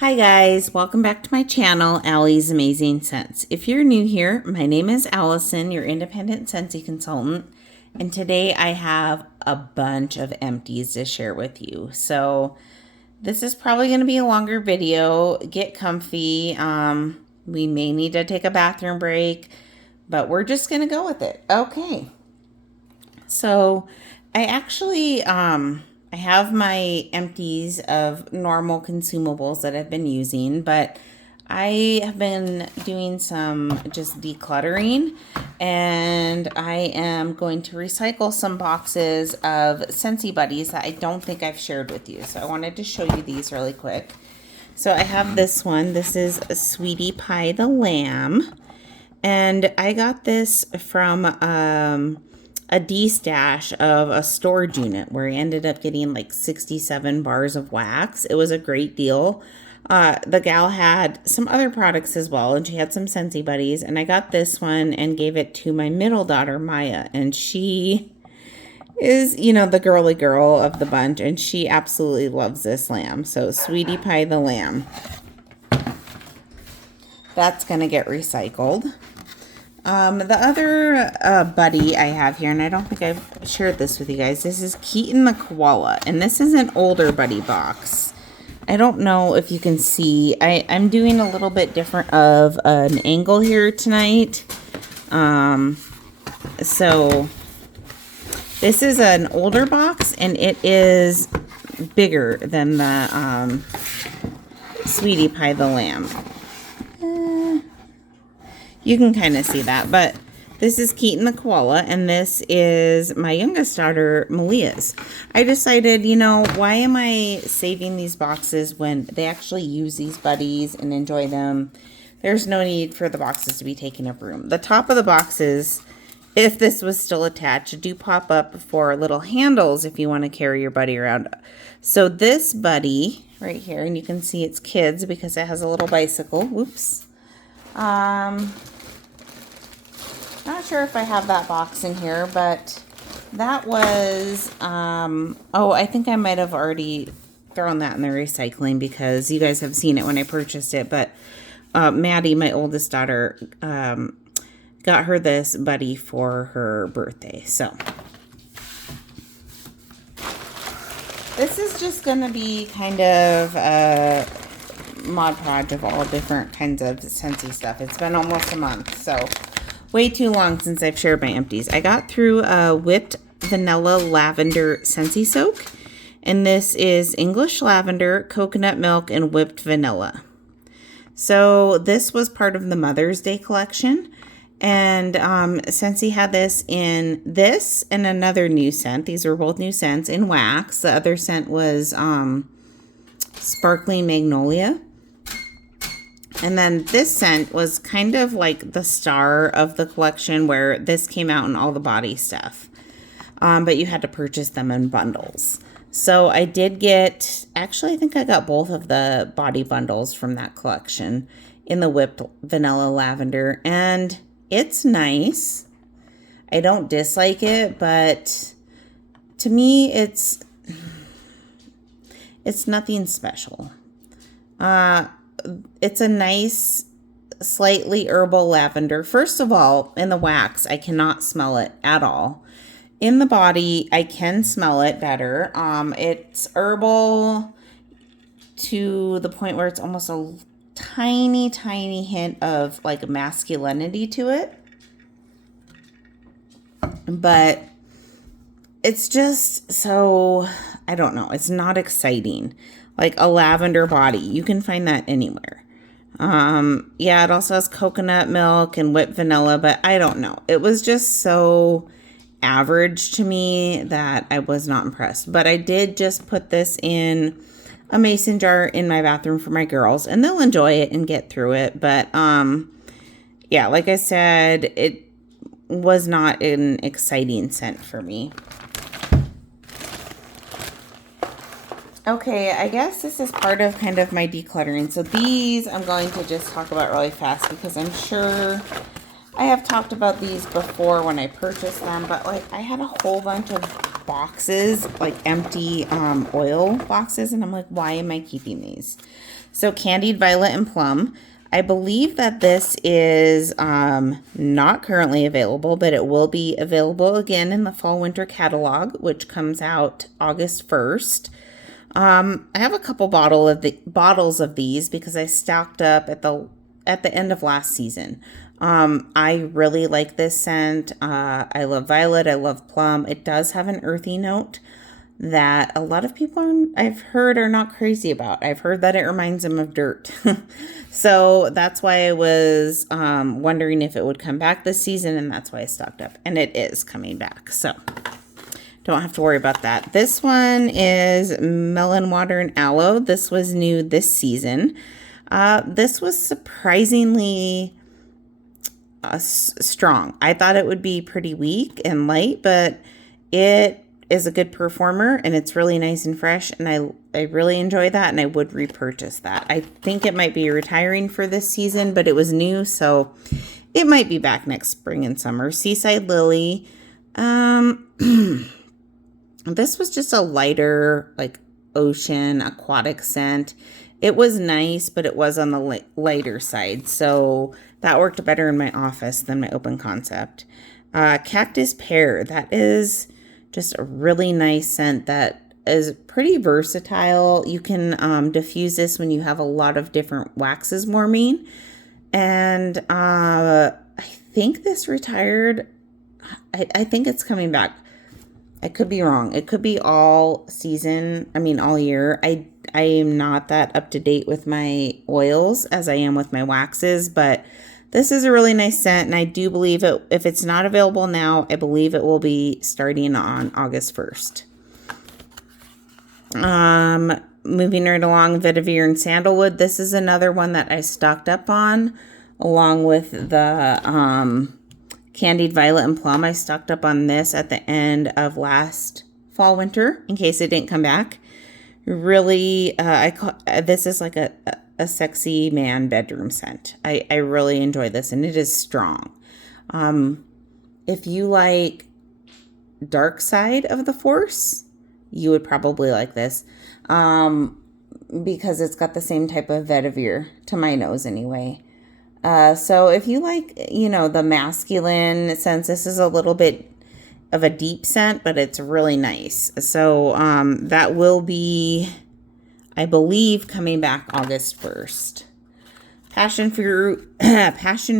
Hi guys, welcome back to my channel, Allie's Amazing Scents. If you're new here, my name is Allison, your independent Scentsy consultant, and today I have a bunch of empties to share with you. So this is probably going to be a longer video. Get comfy. We may need to take a bathroom break, but we're just going to go with it. Okay. So I actually I have my empties of normal consumables that I've been using, but I have been doing some just decluttering, and I am going to recycle some boxes of Scentsy Buddies that I don't think I've shared with you. So I wanted to show you these really quick. So I have this one. This is a Sweetie Pie the Lamb, and I got this from a de-stash of a storage unit where I ended up getting like 67 bars of wax. It was a great deal. The gal had some other products as well, and she had some Scentsy Buddies, and I got this one and gave it to my middle daughter, Maya, and she is, you know, the girly girl of the bunch, and she absolutely loves this lamb. So Sweetie Pie the Lamb. That's going to get recycled. The other buddy I have here, and I don't think I've shared this with you guys, this is Keaton the Koala, and this is an older buddy box. I don't know if you can see. I'm doing a little bit different of an angle here tonight. So this is an older box, and it is bigger than the Sweetie Pie the Lamb. You can kind of see that, but this is Keaton the Koala, and this is my youngest daughter, Malia's. I decided, you know, why am I saving these boxes when they actually use these buddies and enjoy them? There's no need for the boxes to be taking up room. The top of the boxes, if this was still attached, do pop up for little handles if you want to carry your buddy around. So this buddy right here, and you can see it's kids because it has a little bicycle. Whoops. Not sure if I have that box in here, but that was, oh, I think I might have already thrown that in the recycling because you guys have seen it when I purchased it, but Maddie, my oldest daughter, got her this buddy for her birthday. So this is just going to be kind of a Mod Podge of all different kinds of Scentsy stuff. It's been almost a month, so way too long since I've shared my empties. I got through a whipped vanilla lavender Scentsy soak, and this is English lavender, coconut milk, and whipped vanilla. So this was part of the Mother's Day collection, and Scentsy had this in this and another new scent. These were both new scents in wax. The other scent was Sparkling Magnolia. And then this scent was kind of like the star of the collection, where this came out in all the body stuff. But you had to purchase them in bundles. So I did get, actually I think I got both of the body bundles from that collection in the whipped vanilla lavender. And it's nice. I don't dislike it, but to me it's nothing special. It's a nice, slightly herbal lavender. First of all, in the wax, I cannot smell it at all. In the body, I can smell it better. It's herbal to the point where it's almost a tiny, tiny hint of like masculinity to it. But it's just so, I don't know, it's not exciting. Like a lavender body. You can find that anywhere. Yeah, it also has coconut milk and whipped vanilla, but I don't know. It was just so average to me that I was not impressed. But I did just put this in a mason jar in my bathroom for my girls, and they'll enjoy it and get through it. But yeah, like I said, it was not an exciting scent for me. Okay, I guess this is part of kind of my decluttering. So these I'm going to just talk about really fast because I'm sure I have talked about these before when I purchased them, but like I had a whole bunch of boxes, like empty oil boxes, and I'm like, why am I keeping these? So Candied Violet and Plum. I believe that this is not currently available, but it will be available again in the fall winter catalog, which comes out August 1st. I have a couple bottles of these because I stocked up at the end of last season. I really like this scent. I love violet. I love plum. It does have an earthy note that a lot of people I've heard are not crazy about. I've heard that it reminds them of dirt. So that's why I was wondering if it would come back this season, and that's why I stocked up. And it is coming back. So don't have to worry about that. This one is Melon Water and Aloe. This was new this season. This was surprisingly strong. I thought it would be pretty weak and light, but it is a good performer and it's really nice and fresh, and I really enjoy that, and I would repurchase that. I think it might be retiring for this season, but it was new, so it might be back next spring and summer. Seaside Lily. This was just a lighter, like ocean aquatic scent. It was nice, but it was on the lighter side, so that worked better in my office than my open concept. Cactus Pear. That is just a really nice scent that is pretty versatile. You can diffuse this when you have a lot of different waxes warming. And I think this retired. I think it's coming back. I could be wrong. It could be all season. I mean, all year. I am not that up to date with my oils as I am with my waxes, but this is a really nice scent, and I do believe it. If it's not available now, I believe it will be starting on August 1st. Moving right along, Vetiver and Sandalwood. This is another one that I stocked up on, along with the Candied Violet and Plum. I stocked up on this at the end of last fall winter in case it didn't come back. Really, this is like a sexy man bedroom scent. I really enjoy this, and it is strong. If you like dark side of the force, you would probably like this, because it's got the same type of vetiver, to my nose anyway. So if you like, the masculine scents, this is a little bit of a deep scent, but it's really nice. So that will be, I believe, coming back August 1st. Passion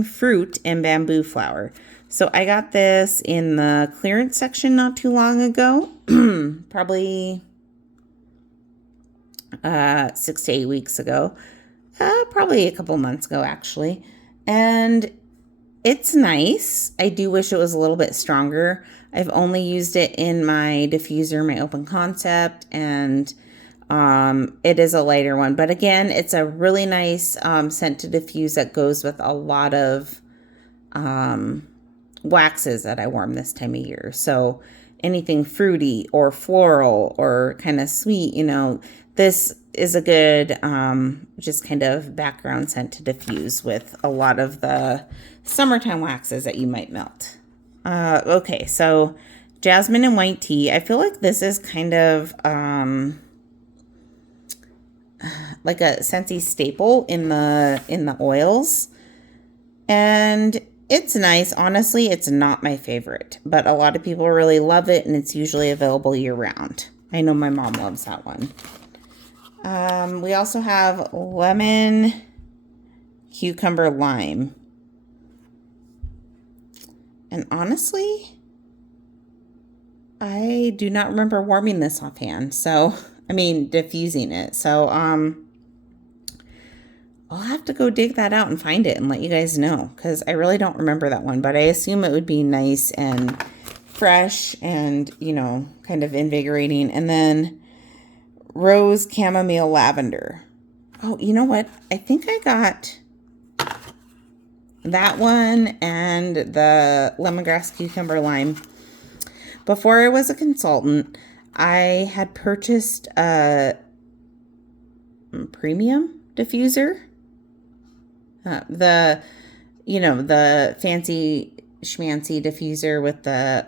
fruit and bamboo flower. So I got this in the clearance section not too long ago, probably 6 to 8 weeks ago, probably a couple months ago actually. And it's nice. I do wish it was a little bit stronger. I've only used it in my diffuser, my open concept, and it is a lighter one. But again, it's a really nice scent to diffuse that goes with a lot of waxes that I warm this time of year. So anything fruity or floral or kind of sweet, this is a good just kind of background scent to diffuse with a lot of the summertime waxes that you might melt. Okay, so jasmine and white tea. I feel like this is kind of like a Scentsy staple in the oils, and it's nice. Honestly, it's not my favorite, but a lot of people really love it, and it's usually available year round. I know my mom loves that one. We also have lemon, cucumber, lime. And honestly, I do not remember warming this offhand. So, diffusing it. So, I'll have to go dig that out and find it and let you guys know, because I really don't remember that one, but I assume it would be nice and fresh and, kind of invigorating. And then rose, chamomile, lavender. Oh, you know what? I think I got that one and the lemongrass, cucumber, lime. Before I was a consultant, I had purchased a premium diffuser. The fancy schmancy diffuser with the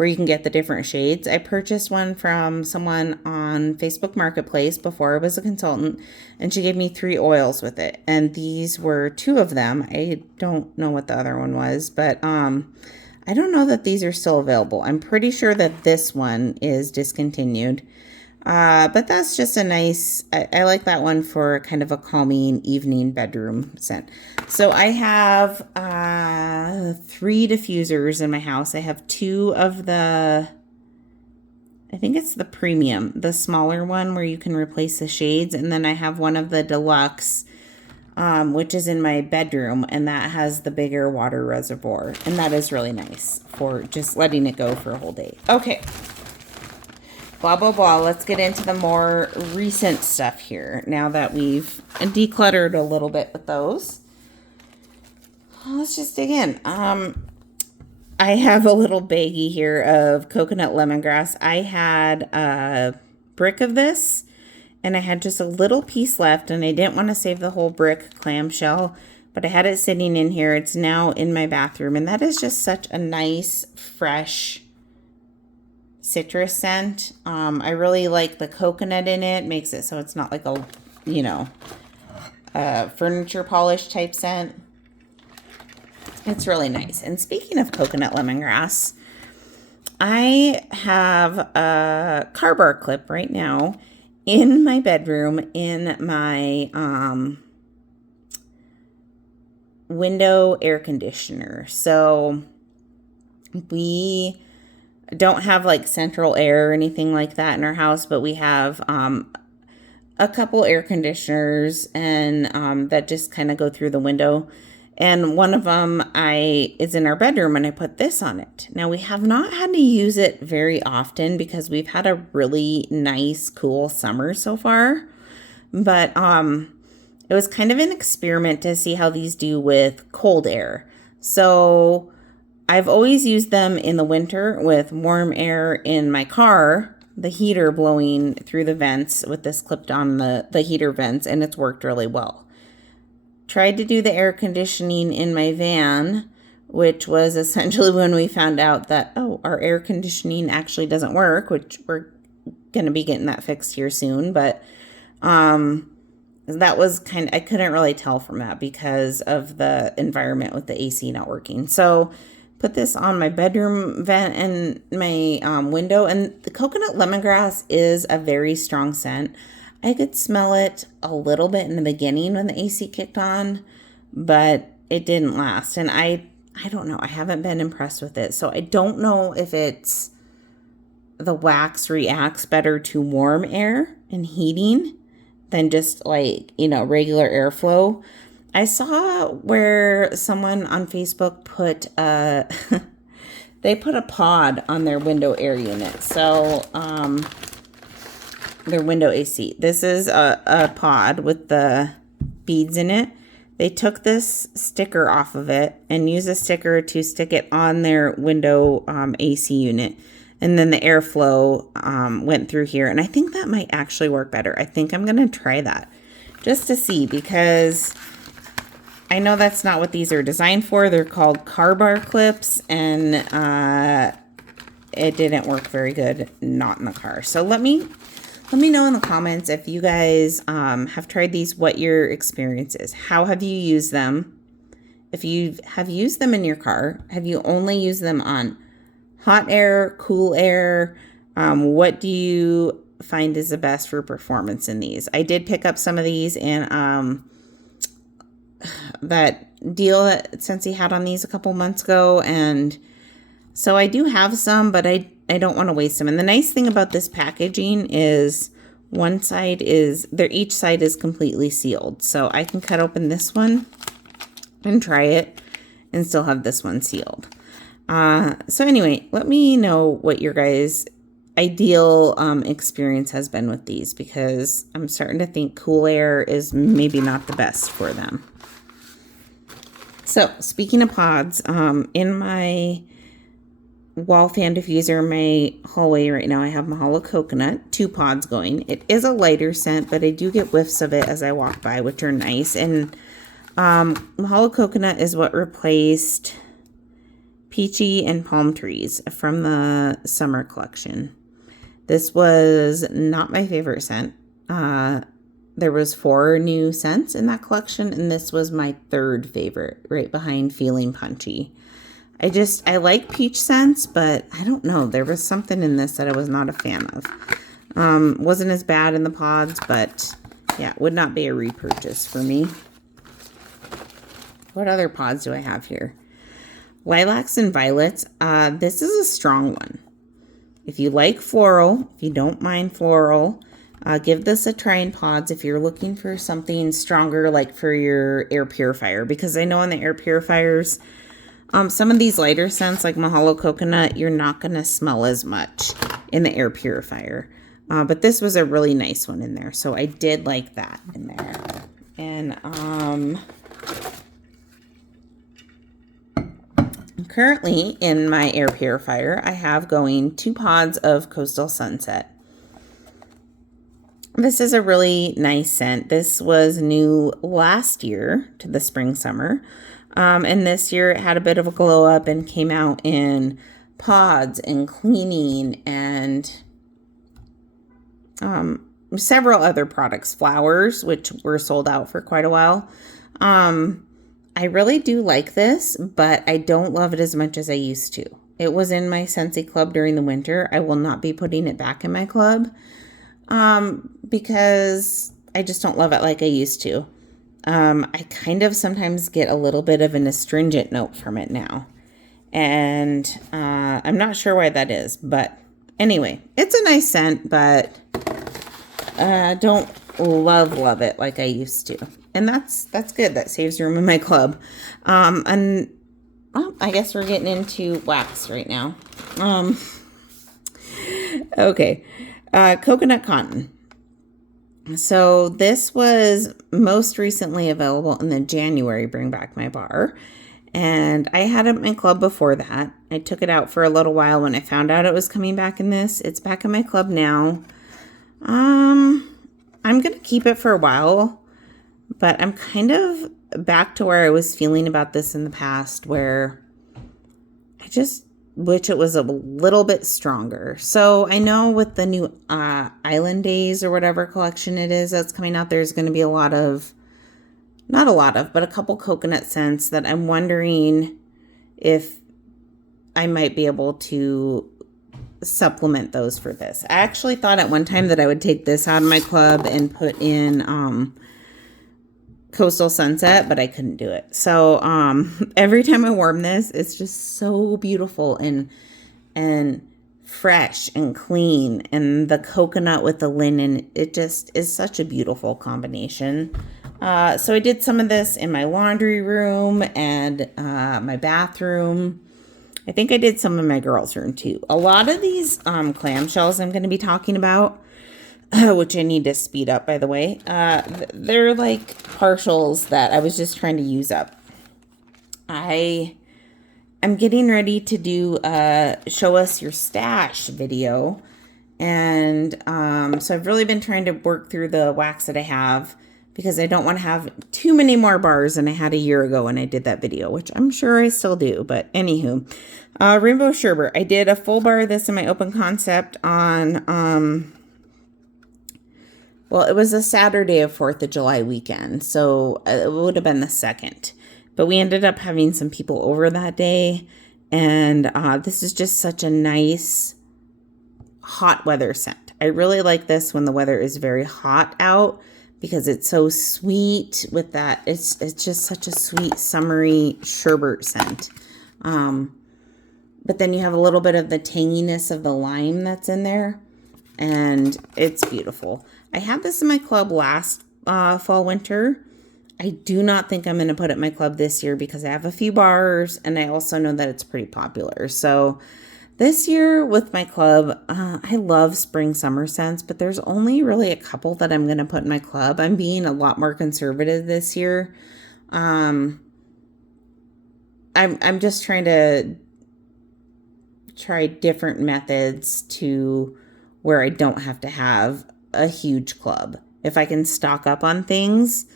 where you can get the different shades. I purchased one from someone on Facebook Marketplace before I was a consultant, and she gave me 3 oils with it. And these were 2 of them. I don't know what the other one was, but I don't know that these are still available. I'm pretty sure that this one is discontinued. But that's just a nice, I like that one for kind of a calming evening bedroom scent. So I have 3 diffusers in my house. I have 2 of the, I think it's the premium, the smaller one where you can replace the shades. And then I have one of the deluxe, which is in my bedroom, and that has the bigger water reservoir. And that is really nice for just letting it go for a whole day. Okay. Blah, blah, blah. Let's get into the more recent stuff here now that we've decluttered a little bit with those. Let's just dig in. I have a little baggie here of coconut lemongrass. I had a brick of this, and I had just a little piece left, and I didn't want to save the whole brick clamshell, but I had it sitting in here. It's now in my bathroom, and that is just such a nice, fresh citrus scent. I really like the coconut in it. Makes it so it's not like a, you know, furniture polish type scent. It's really nice. And speaking of coconut lemongrass, I have a car bar clip right now in my bedroom in my window air conditioner. So we don't have like central air or anything like that in our house, but we have a couple air conditioners and that just kind of go through the window. And one of them is in our bedroom, and I put this on it. Now, we have not had to use it very often because we've had a really nice, cool summer so far. But it was kind of an experiment to see how these do with cold air. So I've always used them in the winter with warm air in my car, the heater blowing through the vents with this clipped on the heater vents, and it's worked really well. Tried to do the air conditioning in my van, which was essentially when we found out that, oh, our air conditioning actually doesn't work, which we're going to be getting that fixed here soon. But that was I couldn't really tell from that because of the environment with the AC not working. So put this on my bedroom vent and my window, and the coconut lemongrass is a very strong scent. I could smell it a little bit in the beginning when the AC kicked on, but it didn't last. And I don't know. I haven't been impressed with it. So I don't know if it's the wax reacts better to warm air and heating than just like, you know, regular airflow. I saw where someone on Facebook put they put a pod on their window air unit. So, their window AC. This is a pod with the beads in it. They took this sticker off of it and used a sticker to stick it on their window AC unit. And then the airflow went through here. And I think that might actually work better. I think I'm going to try that just to see, because I know that's not what these are designed for. They're called car bar clips, and it didn't work very good not in the car. So let me know in the comments if you guys have tried these, what your experience is. How have you used them? If you have used them in your car, have you only used them on hot air, cool air? What do you find is the best for performance in these? I did pick up some of these, and that deal that Scentsy had on these a couple months ago, and so I do have some, but I don't want to waste them. And the nice thing about this packaging is one side is each side is completely sealed. So I can cut open this one and try it and still have this one sealed. So anyway, let me know what your guys' ideal experience has been with these, because I'm starting to think cool air is maybe not the best for them. So speaking of pods, in my wall fan diffuser in my hallway right now, I have Mahalo Coconut, 2 pods going. It is a lighter scent, but I do get whiffs of it as I walk by, which are nice. And Mahalo Coconut is what replaced Peachy and Palm Trees from the summer collection. This was not my favorite scent. There was 4 new scents in that collection, and this was my 3rd favorite, right behind Feeling Punchy. I like peach scents, but I don't know. There was something in this that I was not a fan of. Wasn't as bad in the pods, but yeah, would not be a repurchase for me. What other pods do I have here? Lilacs and Violets. This is a strong one. If you like floral, if you don't mind floral, give this a try in pods if you're looking for something stronger, like for your air purifier. Because I know in the air purifiers, some of these lighter scents like Mahalo Coconut, you're not going to smell as much in the air purifier. But this was a really nice one in there. So I did like that in there. And currently in my air purifier, I have going 2 pods of Coastal Sunset. This is a really nice scent. This was new last year to the spring summer. And this year it had a bit of a glow up and came out in pods and cleaning and several other products, flowers, which were sold out for quite a while. I really do like this, but I don't love it as much as I used to. It was in my Scentsy club during the winter. I will not be putting it back in my club because I just don't love it like I used to. I kind of sometimes get a little bit of an astringent note from it now. And I'm not sure why that is. But anyway, it's a nice scent, but don't love it like I used to. And that's good. That saves room in my club. And well, I guess we're getting into wax right now. Okay. Coconut Cotton. So this was most recently available in the January Bring Back My Bar. And I had it in my club before that. I took it out for a little while when I found out it was coming back in this. It's back in my club now. I'm going to keep it for a while. But I'm kind of back to where I was feeling about this in the past, where I just wish it was a little bit stronger. So I know with the new Island Days or whatever collection it is that's coming out, there's going to be not a lot of, but a couple coconut scents that I'm wondering if I might be able to supplement those for this. I actually thought at one time that I would take this out of my club and put in Coastal Sunset, but I couldn't do it. So every time I warm this, it's just so beautiful and fresh and clean, and the coconut with the linen, it just is such a beautiful combination. So I did some of this in my laundry room and my bathroom. I think I did some in my girls' room too. A lot of these clamshells I'm going to be talking about, which I need to speed up, by the way. They're like partials that I was just trying to use up. I'm getting ready to do a show us your stash video. And so I've really been trying to work through the wax that I have, because I don't want to have too many more bars than I had a year ago when I did that video, which I'm sure I still do. But anywho, Rainbow Sherbet. I did a full bar of this in my open concept on... well, it was a Saturday of 4th of July weekend, so it would have been the 2nd. But we ended up having some people over that day, and this is just such a nice hot weather scent. I really like this when the weather is very hot out, because it's so sweet with that. It's just such a sweet, summery sherbet scent. But then you have a little bit of the tanginess of the lime that's in there, and it's beautiful. I had this in my club last fall, winter. I do not think I'm going to put it in my club this year because I have a few bars, and I also know that it's pretty popular. So this year with my club, I love spring summer scents, but there's only really a couple that I'm going to put in my club. I'm being a lot more conservative this year. I'm just trying to try different methods to where I don't have to have a huge club. If I can stock up on things,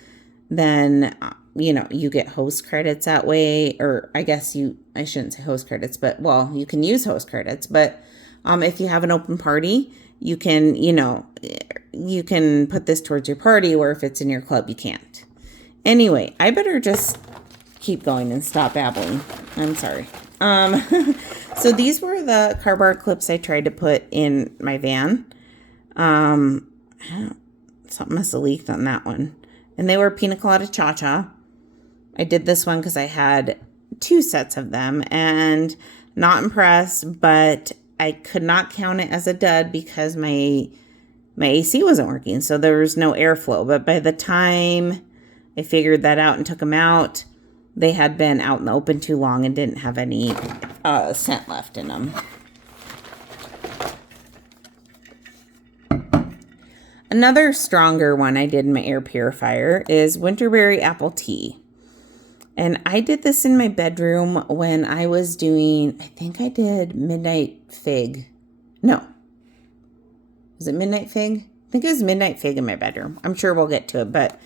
then you get host credits that way, or I guess I shouldn't say host credits, but well, you can use host credits, but if you have an open party, you can, you can put this towards your party, or if it's in your club, you can't. Anyway, I better just keep going and stop babbling. I'm sorry. So these were the car bar clips I tried to put in my van. Something must have leaked on that one. And they were Pina Colada Cha-Cha. I did this one because I had 2 sets of them and not impressed, but I could not count it as a dud because my AC wasn't working. So there was no airflow. But by the time I figured that out and took them out, they had been out in the open too long and didn't have any scent left in them. Another stronger one I did in my air purifier is Winterberry Apple Tea. And I did this in my bedroom when I was doing, I think I did Midnight Fig. No. Was it Midnight Fig? I think it was Midnight Fig in my bedroom. I'm sure we'll get to it, but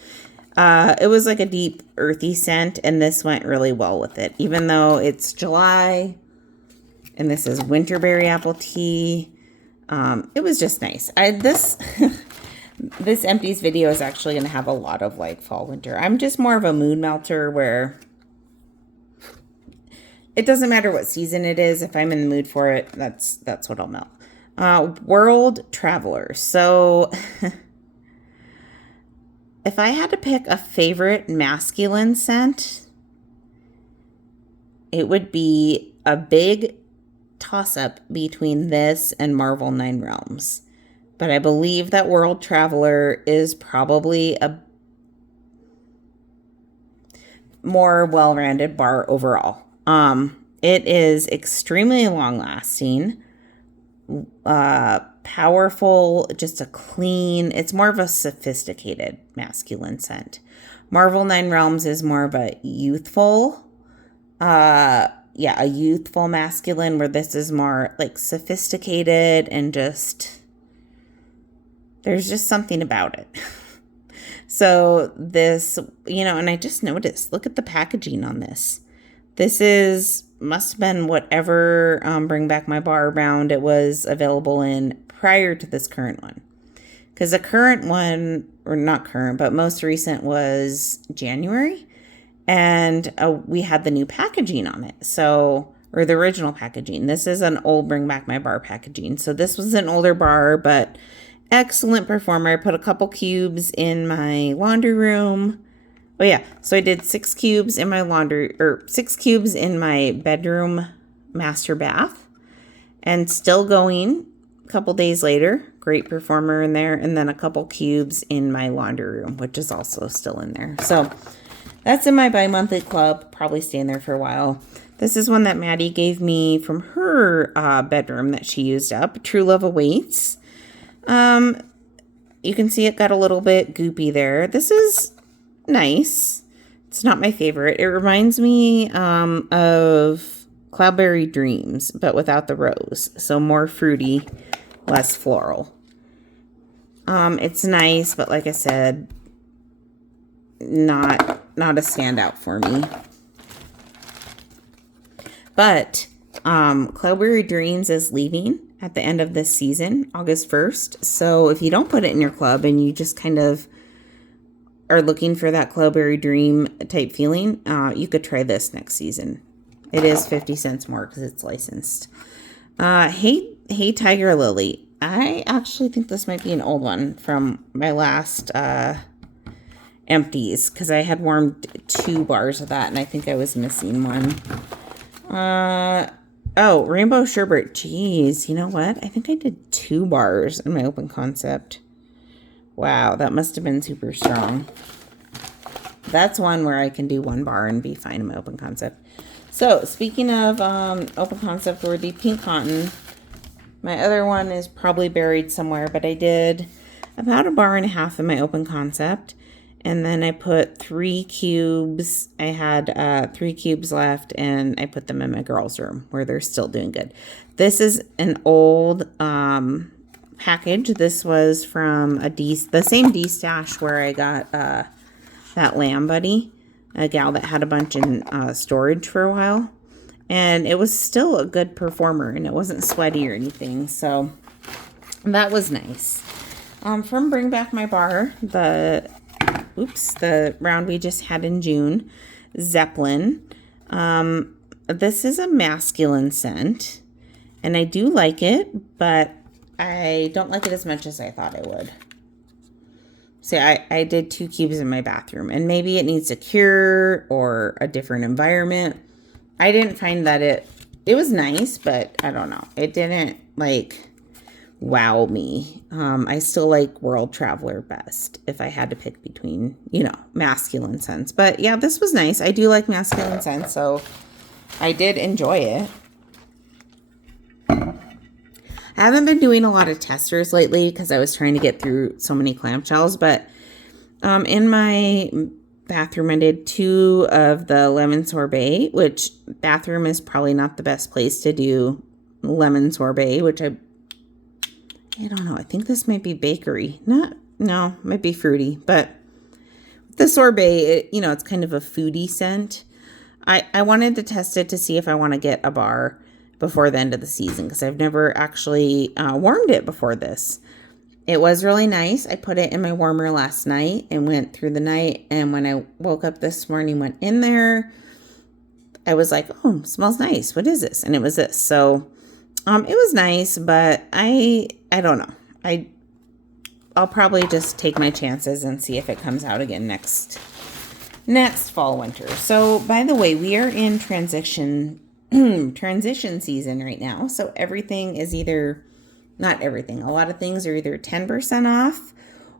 it was like a deep earthy scent, and this went really well with it. Even though it's July, and this is Winterberry Apple Tea, it was just nice. This empties video is actually going to have a lot of like fall, winter. I'm just more of a mood melter where it doesn't matter what season it is. If I'm in the mood for it, that's what I'll melt. World Traveler. So if I had to pick a favorite masculine scent, it would be a big toss-up between this and Marvel 9 Realms. But I believe that World Traveler is probably a more well-rounded bar overall. It is extremely long-lasting, powerful, just a clean, it's more of a sophisticated masculine scent. Marvel 9 Realms is more of a youthful, a youthful masculine, where this is more like sophisticated and just... there's just something about it. So this, and I just noticed, look at the packaging on this. This must have been whatever Bring Back My Bar round it was available in prior to this current one. Because the current one, or not current, but most recent was January. And we had the new packaging on it. So, or the original packaging. This is an old Bring Back My Bar packaging. So this was an older bar, but... excellent performer. I put a couple cubes in my laundry room. Oh yeah, so I did 6 cubes in my 6 cubes in my bedroom master bath, and still going a couple days later. Great performer in there, and then a couple cubes in my laundry room, which is also still in there. So that's in my bi-monthly club, probably staying there for a while. This is one that Maddie gave me from her bedroom that she used up. True Love Awaits. You can see it got a little bit goopy there. This is nice. It's not my favorite. It reminds me of Cloudberry Dreams, but without the rose. So more fruity, less floral. It's nice, but like I said, not a standout for me. But Cloudberry Dreams is leaving at the end of this season, August 1st. So if you don't put it in your club and you just kind of are looking for that Cloudberry Dream type feeling, you could try this next season. It is 50 cents more because it's licensed. Hey Tiger Lily. I actually think this might be an old one from my last empties, because I had warmed 2 bars of that and I think I was missing one. Oh, Rainbow Sherbet. Jeez, you know what? I think I did 2 bars in my open concept. Wow, that must have been super strong. That's one where I can do 1 bar and be fine in my open concept. So, speaking of open concept worthy pink cotton, my other one is probably buried somewhere, but I did about 1.5 bars in my open concept. And then I put 3 cubes. I had 3 cubes left, and I put them in my girls' room where they're still doing good. This is an old package. This was from the same D stash where I got that Lamb Buddy. a gal that had a bunch in storage for a while. And it was still a good performer, and it wasn't sweaty or anything. So that was nice. From Bring Back My Bar, the round we just had in June, Zeppelin. This is a masculine scent, and I do like it, but I don't like it as much as I thought I would. See, I did 2 cubes in my bathroom, and maybe it needs a cure or a different environment. I didn't find that it was nice, but I don't know. It didn't like wow me. I still like World Traveler best if I had to pick between, masculine scents. But yeah, this was nice. I do like masculine scents, so I did enjoy it. I haven't been doing a lot of testers lately because I was trying to get through so many clamshells, but in my bathroom I did 2 of the lemon sorbet, which bathroom is probably not the best place to do lemon sorbet, which I don't know. I think this might be bakery. Might be fruity, but the sorbet, it's kind of a foodie scent. I wanted to test it to see if I want to get a bar before the end of the season because I've never actually warmed it before this. It was really nice. I put it in my warmer last night and went through the night. And when I woke up this morning, went in there, I was like, oh, it smells nice. What is this? And it was this. So it was nice, but I don't know. I'll probably just take my chances and see if it comes out again next fall, winter. So by the way, we are in transition season right now. So everything is not everything. A lot of things are either 10% off,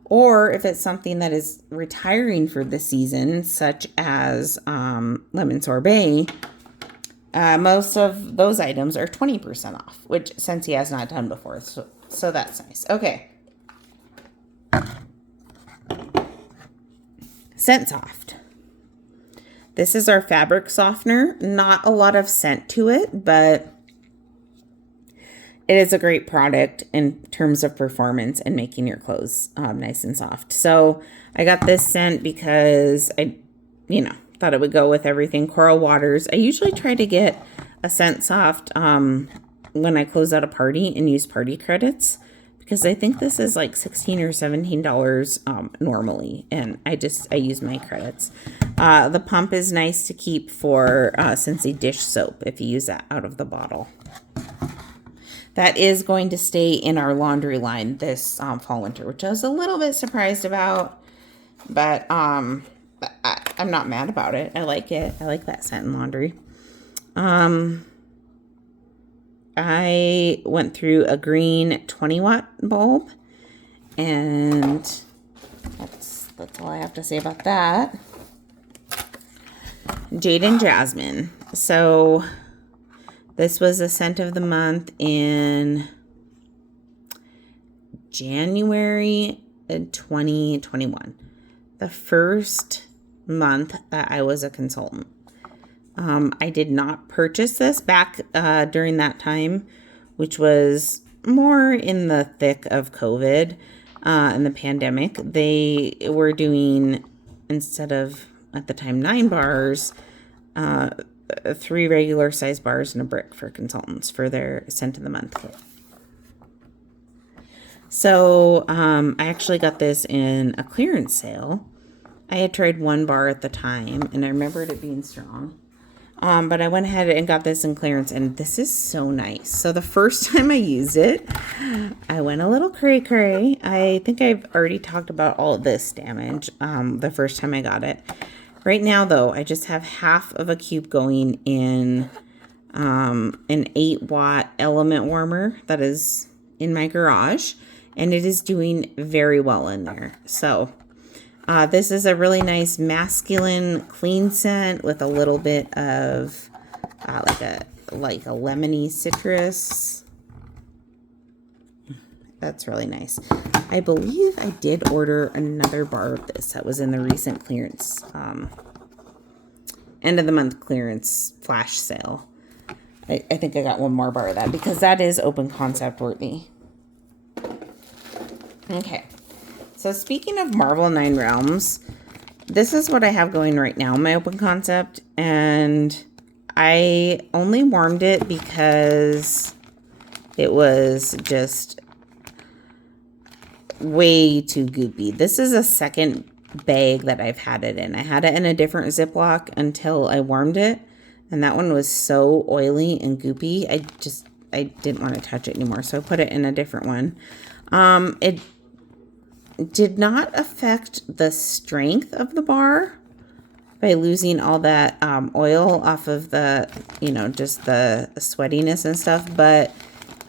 or if it's something that is retiring for the season, such as lemon sorbet, most of those items are 20% off, which Scentsy has not done before. So that's nice. Okay. Scent Soft. This is our fabric softener. Not a lot of scent to it, but it is a great product in terms of performance and making your clothes nice and soft. So I got this scent because I, thought it would go with everything. Coral Waters. I usually try to get a Scent Soft when I close out a party and use party credits, because I think this is like $16 or $17 normally, and I use my credits. The pump is nice to keep for Scentsy dish soap if you use that out of the bottle. That is going to stay in our laundry line this fall winter, which I was a little bit surprised about, but I'm not mad about it. I like it. I like that scent in laundry. I went through a green 20-watt bulb, and that's all I have to say about that. Jade and Jasmine. So this was a scent of the month in January 2021. The first month that I was a consultant. I did not purchase this back during that time, which was more in the thick of COVID and the pandemic. They were doing, instead of at the time 9 bars, 3 regular size bars and a brick for consultants for their scent of the month kit. So I actually got this in a clearance sale. I had tried 1 bar at the time, and I remembered it being strong. But I went ahead and got this in clearance, and this is so nice. So the first time I used it, I went a little cray-cray. I think I've already talked about all of this damage the first time I got it. Right now, though, I just have half of a cube going in an 8-watt element warmer that is in my garage, and it is doing very well in there. So this is a really nice masculine clean scent with a little bit of like a lemony citrus. That's really nice. I believe I did order another bar of this that was in the recent clearance, end of the month clearance flash sale. I think I got 1 more bar of that because that is open concept worthy. Okay. So speaking of Marvel 9 Realms, this is what I have going right now, my open concept, and I only warmed it because it was just way too goopy. This is a second bag that I've had it in. I had it in a different Ziploc until I warmed it, and that one was so oily and goopy. I didn't want to touch it anymore, so I put it in a different one. It did not affect the strength of the bar by losing all that oil off of the, just the sweatiness and stuff, but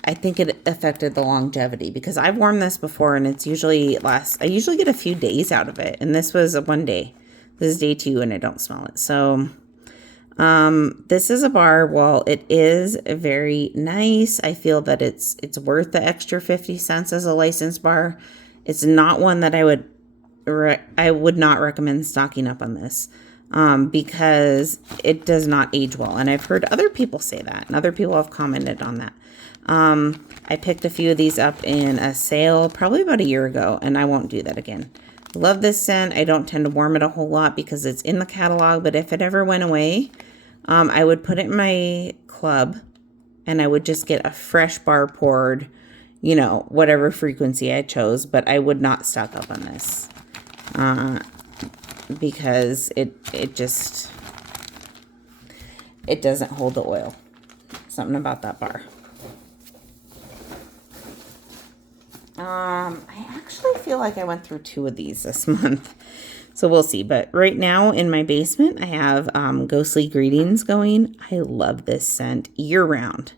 I think it affected the longevity because I've worn this before and it's usually I usually get a few days out of it, and this was a 1 day. This is day 2 and I don't smell it. So this is a bar. While it is very nice, I feel that it's worth the extra 50 cents as a licensed bar. It's not one that I would not recommend stocking up on this because it does not age well. And I've heard other people say that, and other people have commented on that. I picked a few of these up in a sale probably about a year ago, and I won't do that again. Love this scent. I don't tend to warm it a whole lot because it's in the catalog, but if it ever went away, I would put it in my club and I would just get a fresh bar poured, whatever frequency I chose, but I would not stock up on this because it doesn't hold the oil. Something about that bar. I actually feel like I went through 2 of these this month, so we'll see. But right now in my basement, I have Ghostly Greetings going. I love this scent year round.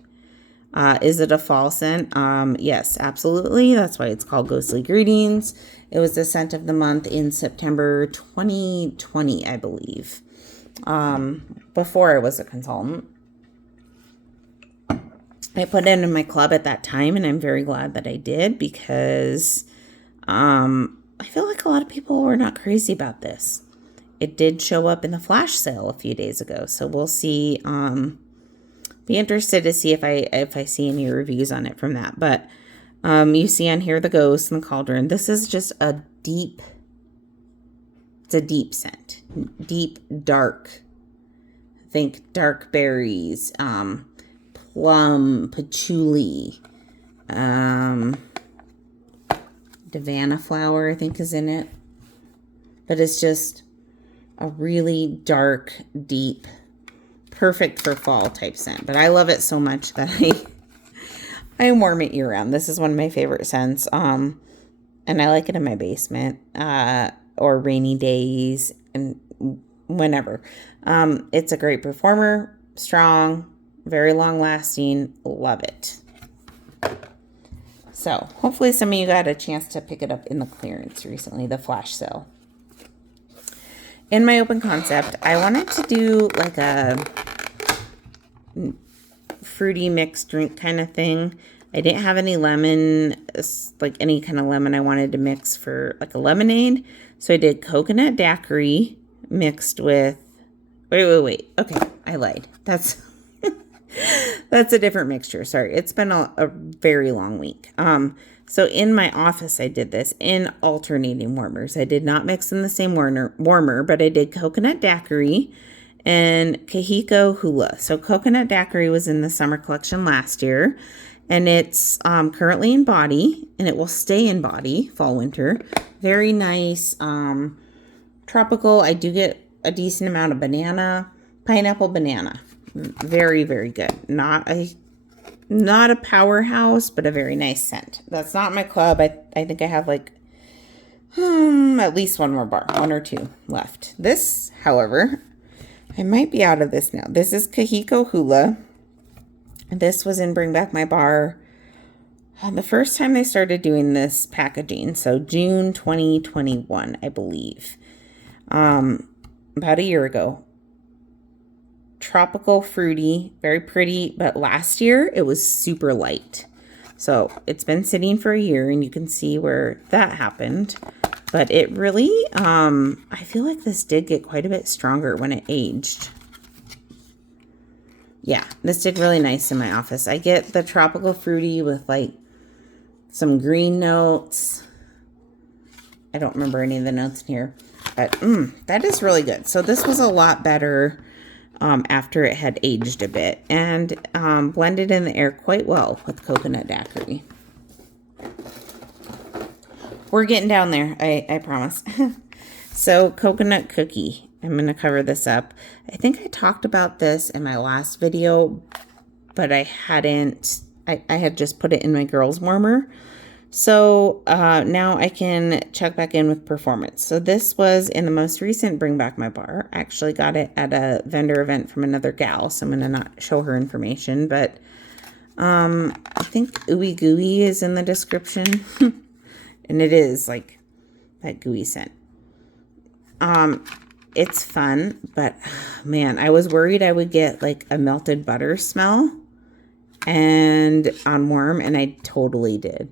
Is it a fall scent? Yes, absolutely. That's why it's called Ghostly Greetings. It was the scent of the month in September 2020, I believe, before I was a consultant. I put it in my club at that time, and I'm very glad that I did because I feel like a lot of people were not crazy about this. It did show up in the flash sale a few days ago, so we'll see. Be interested to see if I see any reviews on it from that. But you see on here the ghost and the cauldron. This is just it's a deep scent, deep, dark. Think dark berries, plum, patchouli, Davana flower, I think is in it. But it's just a really dark, deep, perfect for fall type scent. But I love it so much that I warm it year round. This is one of my favorite scents. And I like it in my basement, or rainy days and whenever. It's a great performer, strong, very long lasting. Love it. So hopefully some of you got a chance to pick it up in the clearance recently, the flash sale. In my open concept, I wanted to do like a fruity mixed drink kind of thing. I didn't have any lemon, like any kind of lemon I wanted to mix for like a lemonade. So I did coconut daiquiri mixed with, wait. Okay, I lied. That's a different mixture. Sorry. It's been a very long week. So in my office, I did this in alternating warmers. I did not mix in the same warmer, but I did coconut daiquiri and Kahiko Hula. So coconut daiquiri was in the summer collection last year, and it's currently in body, and it will stay in body fall, winter. Very nice, tropical. I do get a decent amount of pineapple banana. Very, very good. Not a powerhouse, but a very nice scent. That's not my club. I think I have like at least one more bar, 1 or 2 left. This, however, I might be out of this now. This is Kahiko Hula. This was in Bring Back My Bar the first time they started doing this packaging. So June 2021, I believe. About a year ago. Tropical, fruity, very pretty, but last year it was super light. So it's been sitting for a year, and you can see where that happened. But it really, I feel like this did get quite a bit stronger when it aged. Yeah, this did really nice in my office. I get the tropical fruity with like some green notes. I don't remember any of the notes in here. But that is really good. So this was a lot better after it had aged a bit, and blended in the air quite well with coconut daiquiri. We're getting down there, I promise. So coconut cookie. I'm going to cover this up. I think I talked about this in my last video, but I hadn't. I had just put it in my girls warmer. So now I can check back in with performance. So this was in the most recent Bring Back My Bar. I actually got it at a vendor event from another gal, so I'm going to not show her information. But I think Ooey Gooey is in the description. And it is like that gooey scent. It's fun, but man, I was worried I would get like a melted butter smell and on warm, and I totally did.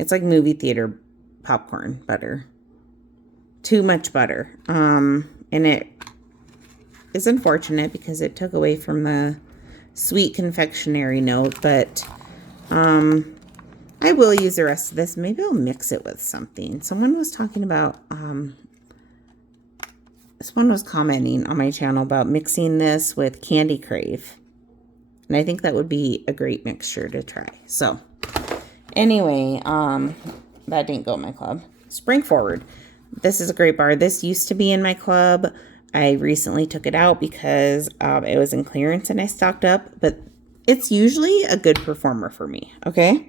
It's like movie theater popcorn butter. Too much butter. And it is unfortunate because it took away from the sweet confectionery note, but I will use the rest of this. Maybe I'll mix it with something. Someone was talking about, someone was commenting on my channel about mixing this with Candy Crave. And I think that would be a great mixture to try. So anyway, that didn't go in my club. Spring Forward. This is a great bar. This used to be in my club. I recently took it out because it was in clearance and I stocked up. But it's usually a good performer for me, okay?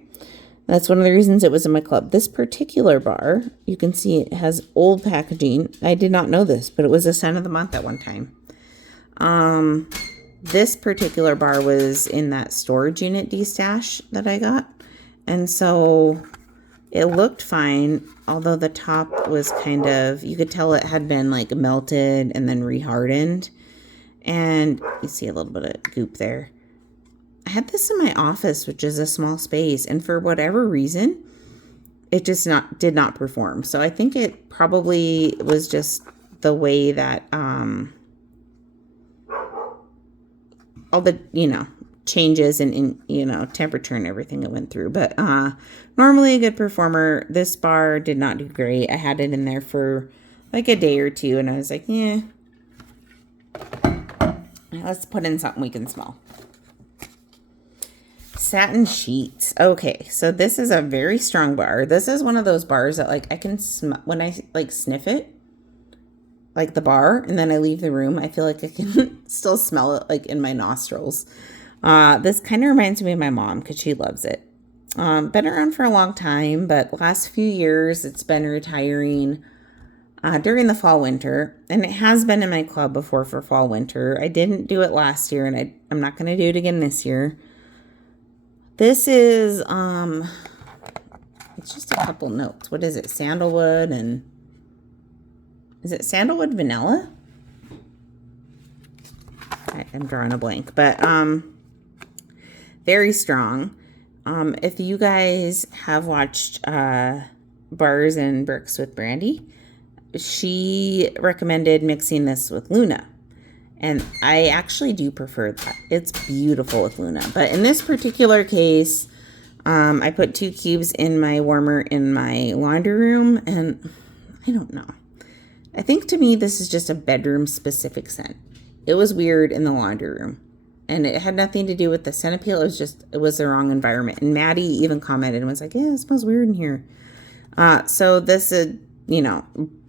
That's one of the reasons it was in my club. This particular bar, you can see it has old packaging. I did not know this, but it was a scent of the month at one time. This particular bar was in that storage unit destash that I got. And so it looked fine, although the top was kind of, you could tell it had been like melted and then rehardened. And you see a little bit of goop there. I had this in my office, which is a small space, and for whatever reason, it just did not perform. So I think it probably was just the way that all the, changes in temperature and everything it went through. But normally a good performer. This bar did not do great. I had it in there for like a day or two, and I was like, yeah, let's put in something we can smell. Satin Sheets. Okay, so this is a very strong bar. This is one of those bars that like I can smell when I like sniff it, like the bar, and then I leave the room. I feel like I can still smell it like in my nostrils. This kind of reminds me of my mom because she loves it. Been around for a long time, but last few years it's been retiring during the fall winter, and it has been in my club before for fall winter. I didn't do it last year, and I'm not going to do it again this year. This is, it's just a couple notes. What is it? Sandalwood and, is it sandalwood vanilla? I'm drawing a blank, but, very strong. If you guys have watched, Bars and Bricks with Brandy, she recommended mixing this with Luna. And I actually do prefer that. It's beautiful with Luna. But in this particular case, I put 2 cubes in my warmer in my laundry room. And I don't know. I think to me, this is just a bedroom specific scent. It was weird in the laundry room. And it had nothing to do with the scent appeal. It was the wrong environment. And Maddie even commented and was like, yeah, it smells weird in here. So this is,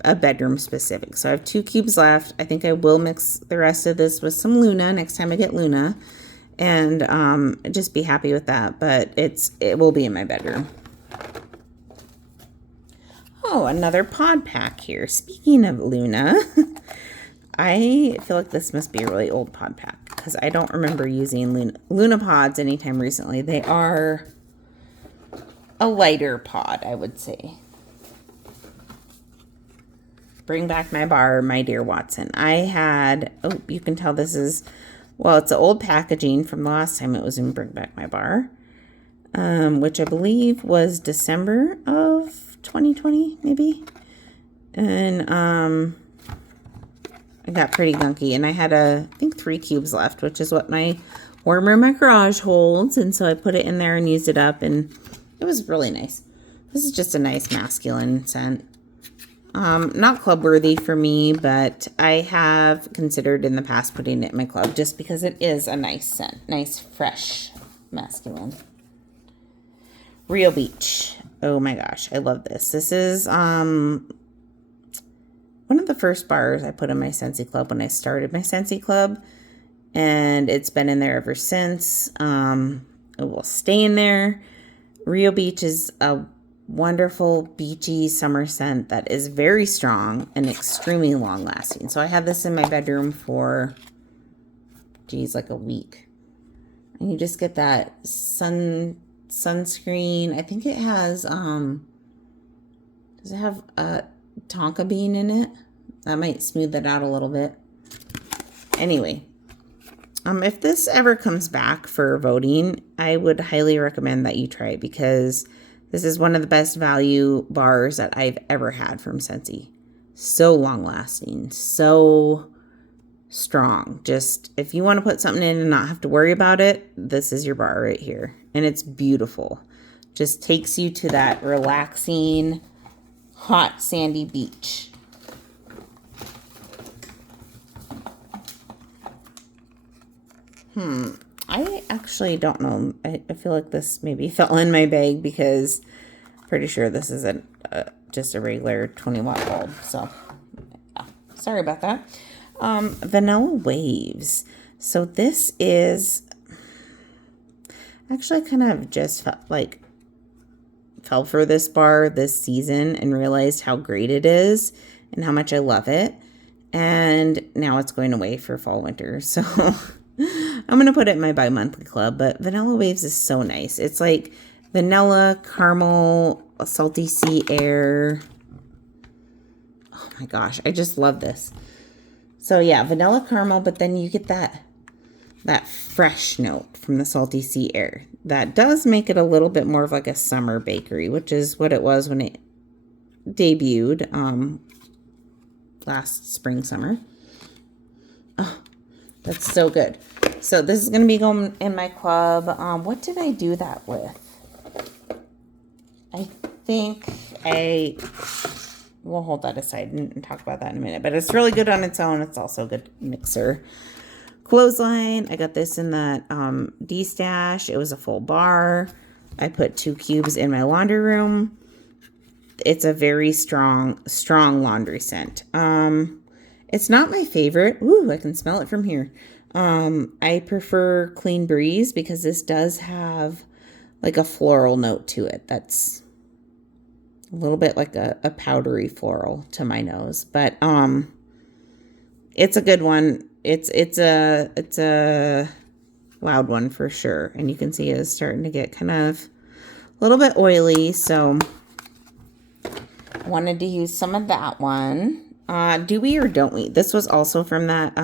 a bedroom specific. So I have 2 cubes left. I think I will mix the rest of this with some Luna next time I get Luna, and just be happy with that. But it will be in my bedroom. Oh, another pod pack here. Speaking of Luna, I feel like this must be a really old pod pack because I don't remember using Luna pods anytime recently. They are a lighter pod, I would say. Bring Back My Bar, My Dear Watson. I had, you can tell this is, well, it's the old packaging from the last time it was in Bring Back My Bar, which I believe was December of 2020, maybe. And it got pretty gunky, and I had I think 3 cubes left, which is what my warmer in my garage holds, and so I put it in there and used it up, and it was really nice. This is just a nice masculine scent. Not club worthy for me, but I have considered in the past putting it in my club just because it is a nice scent. Nice, fresh, masculine. Real Beach. Oh my gosh, I love this. This is one of the first bars I put in my Scentsy Club when I started my Scentsy Club. And it's been in there ever since. It will stay in there. Real Beach is a wonderful beachy summer scent that is very strong and extremely long lasting. So I had this in my bedroom for, geez, like a week. And you just get that sunscreen. I think it has, does it have a tonka bean in it? That might smooth it out a little bit. Anyway. If this ever comes back for voting, I would highly recommend that you try it because this is one of the best value bars that I've ever had from Scentsy. So long lasting, so strong. Just if you want to put something in and not have to worry about it, this is your bar right here. And it's beautiful. Just takes you to that relaxing, hot, sandy beach. I actually don't know. I feel like this maybe fell in my bag because I'm pretty sure this is just a regular 20-watt bulb. So, yeah. Sorry about that. Vanilla Waves. So this is actually kind of just fell for this bar this season and realized how great it is and how much I love it. And now it's going away for fall, winter. So I'm going to put it in my bi-monthly club, but Vanilla Waves is so nice. It's like vanilla, caramel, salty sea air. Oh my gosh, I just love this. So yeah, vanilla caramel, but then you get that fresh note from the salty sea air. That does make it a little bit more of like a summer bakery, which is what it was when it debuted last spring, summer. Oh, that's so good. So this is going to be going in my club. What did I do that with? I think we'll hold that aside and talk about that in a minute. But it's really good on its own. It's also a good mixer. Clothesline. I got this in that D-stash. It was a full bar. I put 2 cubes in my laundry room. It's a very strong laundry scent. It's not my favorite. Ooh, I can smell it from here. I prefer Clean Breeze because this does have like a floral note to it. That's a little bit like a powdery floral to my nose, but it's a good one. It's a loud one for sure, and you can see it's starting to get kind of a little bit oily. So I wanted to use some of that one. Do we or don't we? This was also from that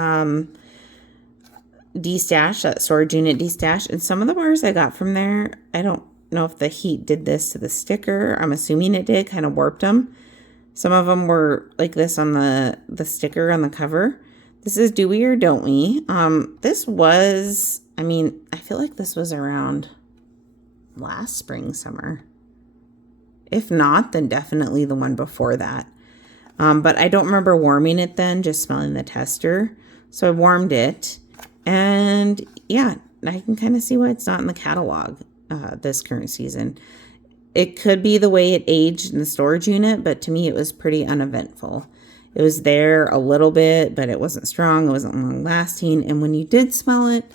D-stash, that storage unit D-stash, and some of the bars I got from there, I don't know if the heat did this to the sticker. I'm assuming it did, kind of warped them. Some of them were like this on the sticker on the cover. This is Do We or Don't We. This was, I mean, I feel like this was around last spring, summer. If not, then definitely the one before that. But I don't remember warming it then, just smelling the tester. So I warmed it. And yeah, I can kind of see why it's not in the catalog this current season. It could be the way it aged in the storage unit, but to me it was pretty uneventful. It was there a little bit, but it wasn't strong. It wasn't long lasting. And when you did smell it,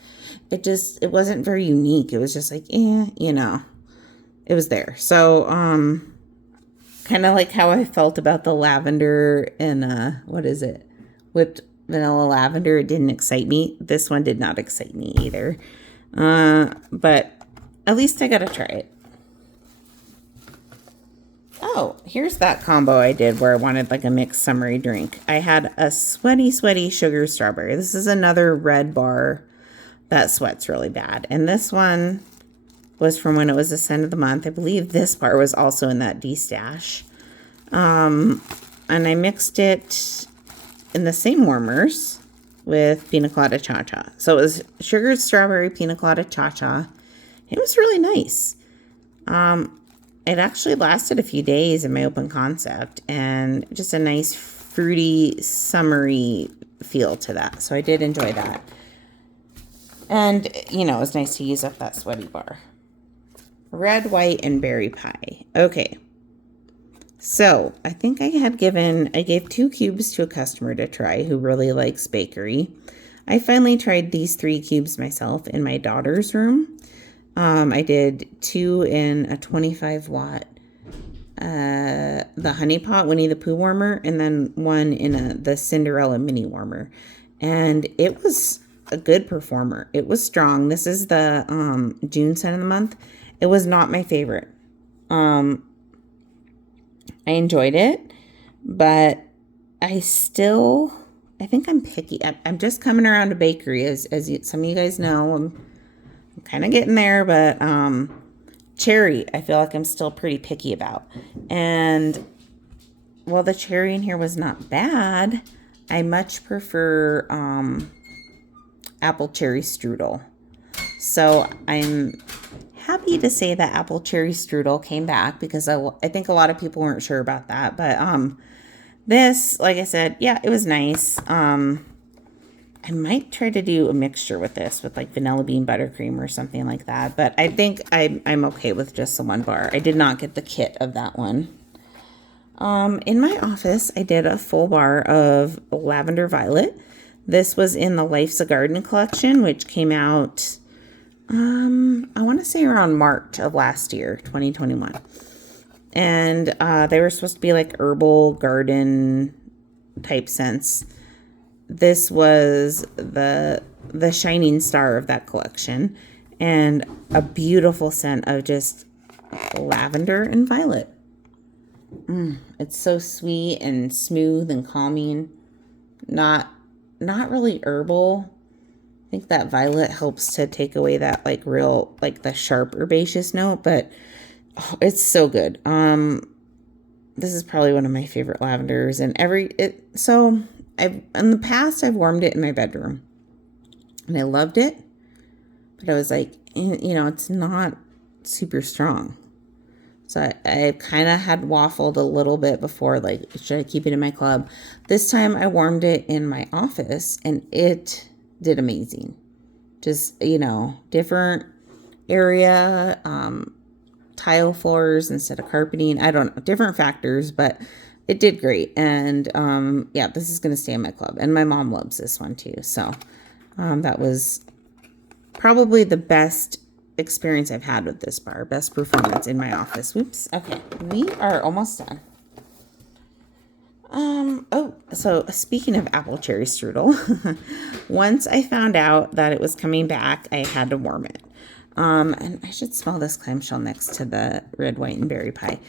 it wasn't very unique. It was just like, it was there. So, kind of like how I felt about the lavender and, whipped vanilla lavender. It didn't excite me. This one did not excite me either. But at least I got to try it. Oh, here's that combo I did where I wanted like a mixed summery drink. I had a sweaty sugar strawberry. This is another red bar that sweats really bad. And this one was from when it was the scent of the month. I believe this bar was also in that D-stash. And I mixed it in the same warmers with Pina Colada Cha-Cha. So it was sugared strawberry Pina Colada Cha-Cha. It was really nice. it actually lasted a few days in my open concept, and just a nice fruity, summery feel to that. So I did enjoy that. And, you know, it was nice to use up that sweaty bar. Red, white, and berry pie. Okay. So I think I gave 2 cubes to a customer to try who really likes bakery. I finally tried these 3 cubes myself in my daughter's room. I did 2 in a 25 watt, the Honey Pot Winnie the Pooh warmer, and then 1 in the Cinderella mini warmer. And it was a good performer. It was strong. This is the June scent of the month. It was not my favorite. I enjoyed it, but I think I'm picky. I'm just coming around to bakery, as some of you guys know. I'm kind of getting there, but cherry, I feel like I'm still pretty picky about. And while the cherry in here was not bad, I much prefer apple cherry strudel. So I'm happy to say that apple cherry strudel came back, because I think a lot of people weren't sure about that. But this, like I said, yeah, it was nice. I might try to do a mixture with this, with like vanilla bean buttercream or something like that. But I think I'm okay with just the 1 bar. I did not get the kit of that one. In my office, I did a full bar of lavender violet. This was in the Life's a Garden collection, which came out, I want to say around March of last year, 2021. And they were supposed to be like herbal garden type scents. This was the shining star of that collection, and a beautiful scent of just lavender and violet. It's so sweet and smooth and calming. Not really herbal. I think that violet helps to take away that like real, like the sharp herbaceous note, but it's so good. This is probably one of my favorite lavenders, and in the past I've warmed it in my bedroom and I loved it, but I was like, you know, it's not super strong. So I kind of had waffled a little bit before, like, should I keep it in my club? This time I warmed it in my office and it did amazing. Just, you know, different area, tile floors instead of carpeting. I don't know, different factors, but it did great. And yeah, this is going to stay in my club. And my mom loves this one too. So that was probably the best experience I've had with this bar. Best performance in my office. Whoops. Okay, we are almost done. Oh, so speaking of apple cherry strudel, once I found out that it was coming back, I had to warm it. And I should smell this clamshell next to the red, white, and berry pie.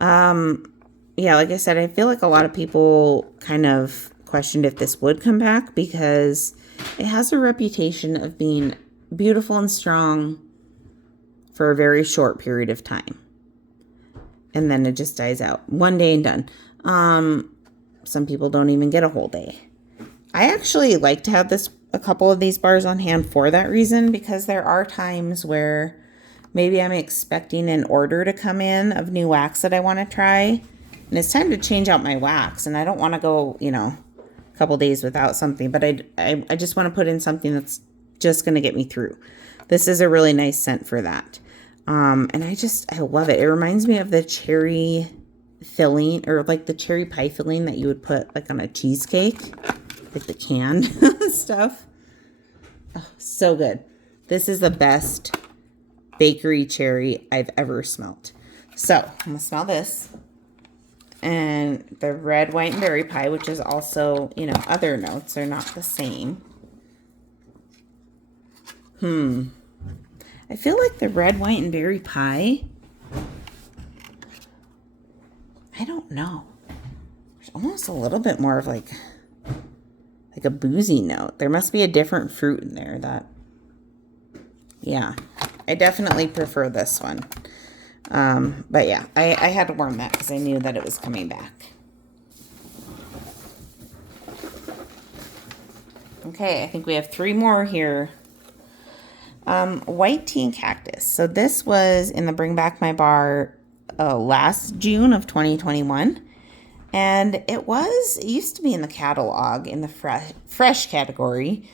Yeah, like I said, I feel like a lot of people kind of questioned if this would come back, because it has a reputation of being beautiful and strong for a very short period of time. And then it just dies out. One day and done. Some people don't even get a whole day. I actually like to have a couple of these bars on hand for that reason, because there are times where maybe I'm expecting an order to come in of new wax that I want to try, and it's time to change out my wax, and I don't want to go, you know, a couple days without something, but I just want to put in something that's just going to get me through. This is a really nice scent for that. And I love it. It reminds me of the cherry filling, or like the cherry pie filling that you would put like on a cheesecake, like the canned stuff. Oh, so good. This is the best bakery cherry I've ever smelled. So I'm gonna smell this, and the red, white, and berry pie, which is also, you know, other notes are not the same. I feel like the red, white, and berry pie, I don't know. There's almost a little bit more of like a boozy note. There must be a different fruit in there yeah, I definitely prefer this one. But yeah, I had to warm that because I knew that it was coming back. Okay, I think we have 3 more here. White tea and cactus. So this was in the Bring Back My Bar last June of 2021. And it used to be in the catalog in the fresh category.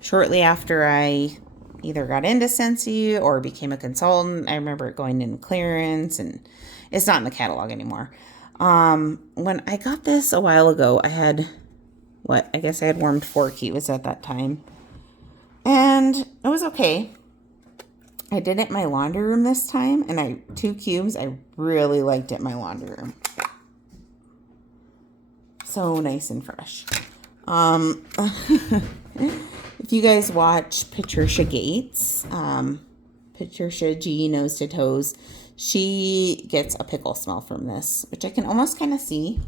Shortly after I either got into Scentsy or became a consultant, I remember it going in clearance, and it's not in the catalog anymore. When I got this a while ago, I had, I guess I had warmed 4 cubes at that time. And it was okay. I did it in my laundry room this time, and 2 cubes, I really liked it in my laundry room. So nice and fresh. If you guys watch Patricia Gates, Patricia G Nose to Toes, she gets a pickle smell from this, which I can almost kind of see.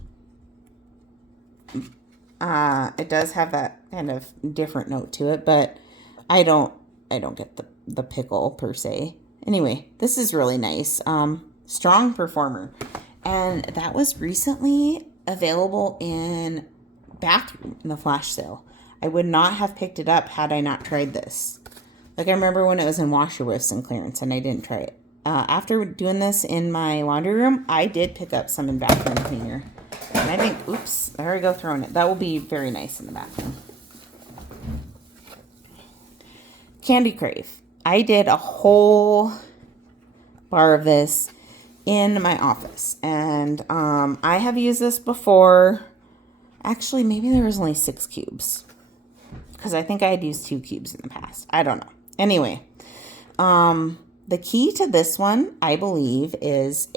It does have that kind of different note to it, but I don't get the pickle per se. Anyway, this is really nice. Strong performer. And that was recently available in bathroom in the flash sale. I would not have picked it up had I not tried this. Like, I remember when it was in washer whiffs and clearance and I didn't try it. After doing this in my laundry room, I did pick up some in bathroom cleaner. And I think, oops, there I go throwing it. That will be very nice in the bathroom. Candy Crave. I did a whole bar of this in my office. And I have used this before. Actually, maybe there was only 6 cubes. Because I think I had used 2 cubes in the past. I don't know. Anyway, the key to this one, I believe, is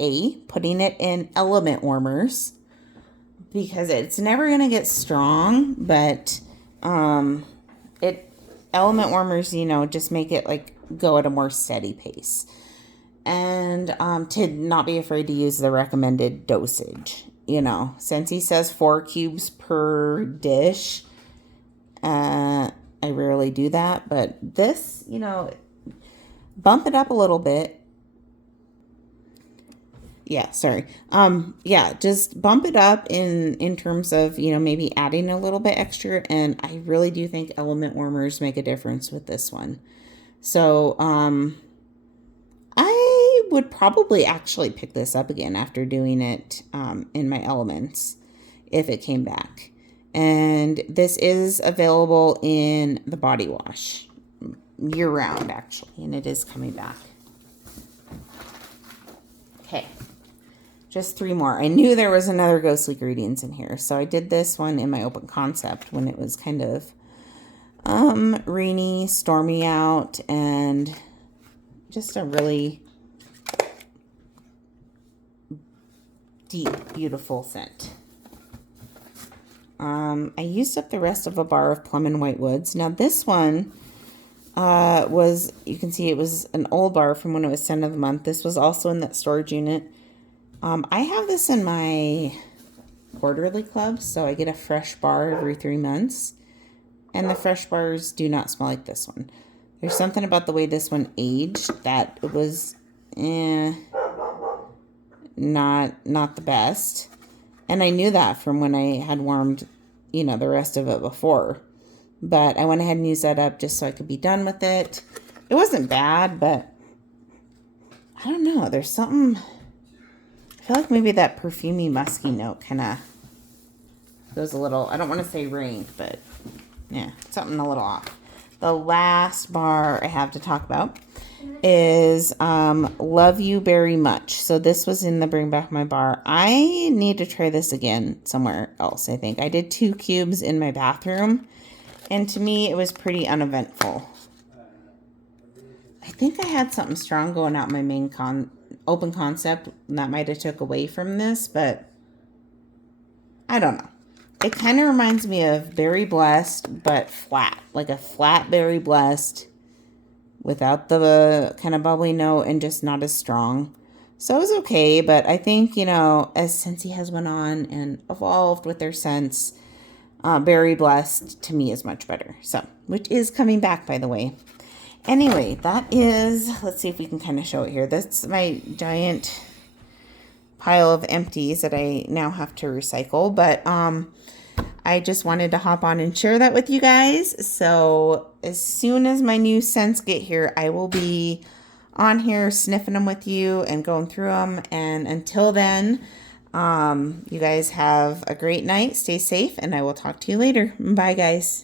putting it in element warmers. Because it's never going to get strong, but element warmers, just make it like go at a more steady pace. And to not be afraid to use the recommended dosage. Scentsy says 4 cubes per dish. I rarely do that, but this, bump it up a little bit. Yeah, sorry. Just bump it up in terms of, maybe adding a little bit extra. And I really do think element warmers make a difference with this one. So, I would probably actually pick this up again after doing it in my elements if it came back. And this is available in the body wash year round, actually, and it is coming back. Okay, just 3 more. I knew there was another ghostly greetings in here, so I did this one in my open concept when it was kind of rainy, stormy out, and just a really deep, beautiful scent. I used up the rest of a bar of Plum and White Woods. Now this one you can see it was an old bar from when it was scent of the month. This was also in that storage unit. I have this in my quarterly club, so I get a fresh bar every 3 months. And the fresh bars do not smell like this one. There's something about the way this one aged that it was not the best. And I knew that from when I had warmed, the rest of it before. But I went ahead and used that up just so I could be done with it. It wasn't bad, but I don't know. There's something, I feel like maybe that perfumey, musky note kind of goes a little, I don't want to say rank, but yeah, something a little off. The last bar I have to talk about is Love You Very Much. So this was in the Bring Back My Bar. I need to try this again somewhere else, I think. I did 2 cubes in my bathroom, and to me it was pretty uneventful. I think I had something strong going out my main open concept that might have took away from this, but I don't know. It kind of reminds me of Berry Blessed, but flat. Like a flat Berry Blessed without the kind of bubbly note and just not as strong. So it was okay, but I think, as Scentsy has went on and evolved with their scents, Berry Blessed to me is much better. So, which is coming back, by the way. Anyway, that is, let's see if we can kind of show it here. That's my giant pile of empties that I now have to recycle, but I just wanted to hop on and share that with you guys. So as soon as my new scents get here, I will be on here sniffing them with you and going through them. And until then, you guys have a great night. Stay safe, and I will talk to you later. Bye, guys.